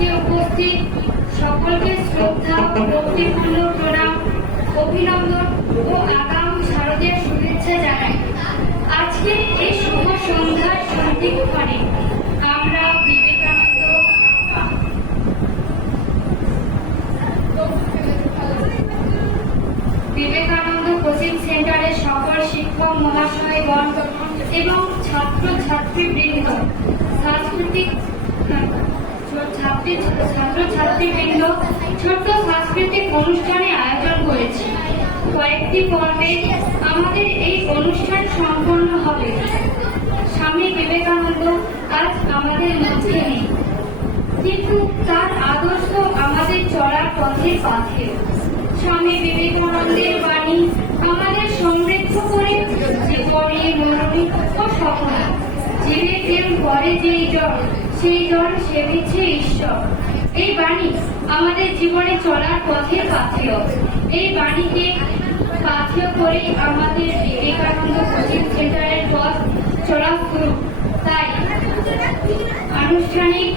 মঞ্চে উপস্থিত সকলকে শ্রদ্ধা, ভক্তিপূর্ণ প্রণাম, অভিনন্দন ও আগামী শারদীয় শুভেচ্ছা জানাই। আজকে এই শুভ সন্ধ্যার সন্ধিক্ষণে আমরা বিবেকানন্দ কোচিং সেন্টারের সকল শিক্ষক মহাশয়গণ এবং ছাত্র ছাত্রীবৃন্দ ছাত্রছাত্রীবৃন্দ ছোট্ট সাংস্কৃতিক অনুষ্ঠানে আয়োজন করেছি। কয়েকটি পর্বে আমাদের এই অনুষ্ঠান সম্পন্ন হবে। স্বামী বিবেকানন্দ আজ আমাদের মধ্যে নেই, কিন্তু তার আদর্শ আমাদের চলার পথে পাথে। স্বামী বিবেকানন্দের বাণী আমাদের সমৃদ্ধ করে জীবনে মরণী ও সফলা। জীবে প্রেম করে যেই জল, সেই জল সেবিছে ঈশ্বর। এই বাণী আমাদের জীবনে চলার পথে পাথেয়। এই বাণীকে পাথেয় করে আমাদের বিবেকানন্দ কোচিং সেন্টারের পথ চলা শুরু। তাই আনুষ্ঠানিক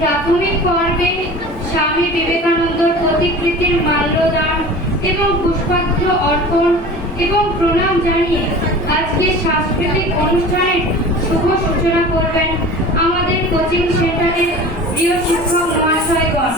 প্রাথমিক পর্বে স্বামী বিবেকানন্দর প্রতিকৃতির মাল্যদান এবং পুষ্পার্ঘ্য অর্পণ এবং প্রণাম জানিয়ে আজকে সাংস্কৃতিক অনুষ্ঠানের শুভ সূচনা করবেন আমাদের কোচিং সেন্টারের প্রিয় শিক্ষক মহাশয়গণ।